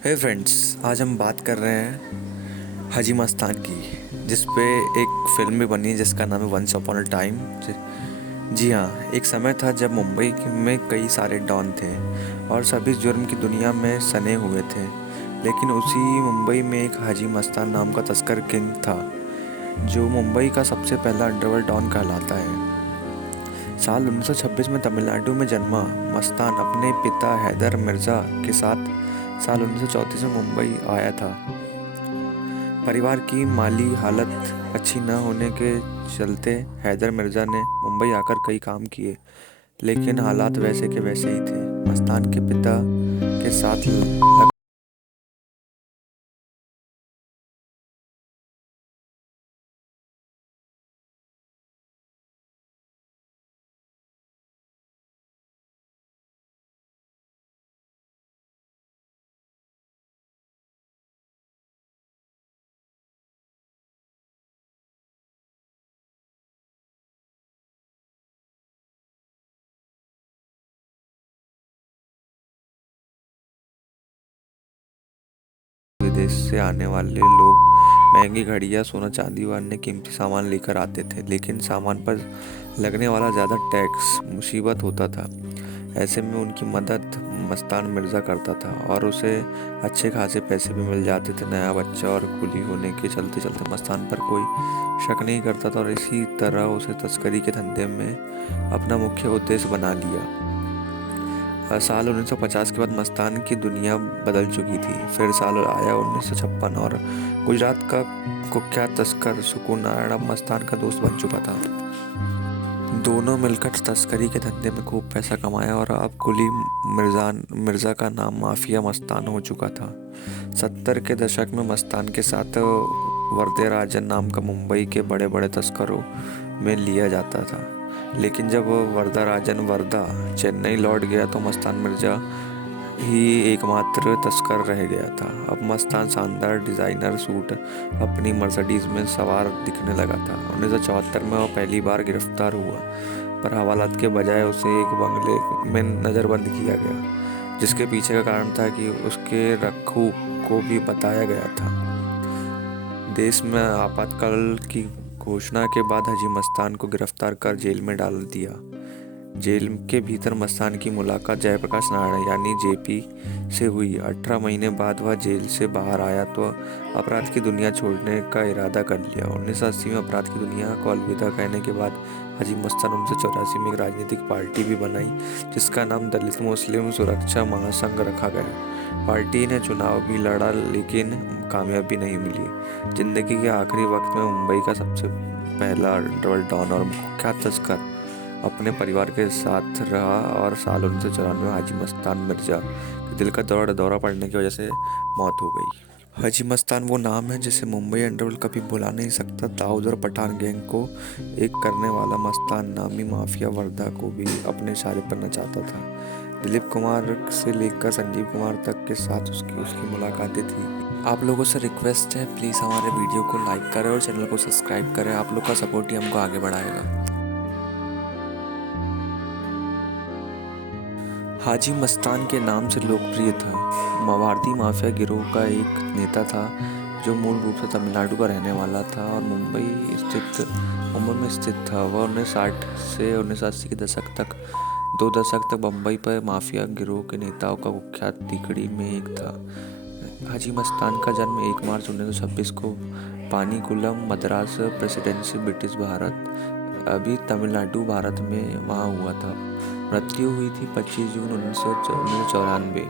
हे friends, आज हम बात कर रहे हैं हाजी मस्तान की, जिस पे एक फिल्म भी बनी है जिसका नाम है वंस अपॉन अ टाइम। जी हाँ, एक समय था जब मुंबई में कई सारे डॉन थे और सभी जुर्म की दुनिया में सने हुए थे। लेकिन उसी मुंबई में एक हाजी मस्तान नाम का तस्कर किंग था, जो मुंबई का सबसे पहला अंडरवर्ल्ड डॉन कहलाता है। साल 1926 में तमिलनाडु में जन्मा मस्तान अपने पिता हैदर मिर्ज़ा के साथ साल 1934 में मुंबई आया था। परिवार की माली हालत अच्छी न होने के चलते हैदर मिर्ज़ा ने मुंबई आकर कई काम किए, लेकिन हालात वैसे के वैसे ही थे। मस्तान के पिता के साथ विदेश से आने वाले लोग महंगी घड़ियां, सोना चांदी व अन्य कीमती सामान लेकर आते थे, लेकिन सामान पर लगने वाला ज़्यादा टैक्स मुसीबत होता था। ऐसे में उनकी मदद मस्तान मिर्ज़ा करता था और उसे अच्छे खासे पैसे भी मिल जाते थे। नया बच्चा और कुली होने के चलते चलते मस्तान पर कोई शक नहीं करता था और इसी तरह उसे तस्करी के धंधे में अपना मुख्य उद्देश्य बना लिया। साल 1950 के बाद मस्तान की दुनिया बदल चुकी थी। फिर साल आया 1956 और गुजरात का कुख्यात तस्कर सुकून नारायण अब मस्तान का दोस्त बन चुका था। दोनों मिलकर तस्करी के धंधे में खूब पैसा कमाया और अब कुली मिर्ज़ा का नाम माफिया मस्तान हो चुका था। 70 के दशक में मस्तान के साथ वरदराजन नाम का मुंबई के बड़े बड़े तस्करों में लिया जाता था। लेकिन जब वरदराजन वर्दा चेन्नई लौट गया तो मस्तान मिर्ज़ा ही एकमात्र तस्कर रह गया था। अब मस्तान शानदार डिज़ाइनर सूट अपनी मर्सिडीज में सवार दिखने लगा था। 1974 में वो पहली बार गिरफ्तार हुआ, पर हवालात के बजाय उसे एक बंगले में नज़रबंद किया गया, जिसके पीछे का कारण था कि उसके रख्खू को भी बताया गया था। देश में आपातकाल की घोषणा के बाद हाजी मस्तान को गिरफ्तार कर जेल में डाल दिया। जेल के भीतर मस्तान की मुलाकात जयप्रकाश नारायण यानी जेपी से हुई। 18 महीने बाद वह जेल से बाहर आया तो अपराध की दुनिया छोड़ने का इरादा कर लिया। 1980 में अपराध की दुनिया को अलविदा कहने के बाद हाजी मस्तान 1984 में एक राजनीतिक पार्टी भी बनाई, जिसका नाम दलित मुस्लिम सुरक्षा महासंघ रखा गया। पार्टी ने चुनाव भी लड़ा, लेकिन कामयाबी नहीं मिली। जिंदगी के आखिरी वक्त में मुंबई का सबसे पहला अंडरवर्ल्ड डॉन और कुख्यात तस्कर अपने परिवार के साथ रहा और साल 1994 में हाजी मस्तान मिर्ज़ा के दिल का दौरा पड़ने की वजह से मौत हो गई। हाजी मस्तान वो नाम है जिसे मुंबई अंडरवर्ल्ड कभी भुला नहीं सकता। दाऊद और पठान गैंग को एक करने वाला मस्तान नामी माफिया वर्दा को भी अपने इशारे पर नचाता था। दिलीप कुमार से लेकर संजीव कुमार तक के साथ उसकी मुलाकातें थी। आप लोगों से रिक्वेस्ट है, प्लीज़ हमारे वीडियो को लाइक करें और चैनल को सब्सक्राइब करें। आप लोग का सपोर्ट ही हमको आगे बढ़ाएगा। हाजी मस्तान के नाम से लोकप्रिय था। मवारती माफिया गिरोह का एक नेता था जो मूल रूप से तमिलनाडु का रहने वाला था और मुंबई में स्थित था। वह 1960 से 1980 के दशक तक 2 दशक तक बम्बई पर माफिया गिरोह के नेताओं का कुख्यात तिकड़ी में एक था। हाजी मस्तान का जन्म 1 मार्च 1926 को पानीकुलम, मद्रास प्रेसिडेंसी, ब्रिटिश भारत, अभी तमिलनाडु भारत में वहाँ हुआ था। मृत्यु हुई थी 25 जून 1994।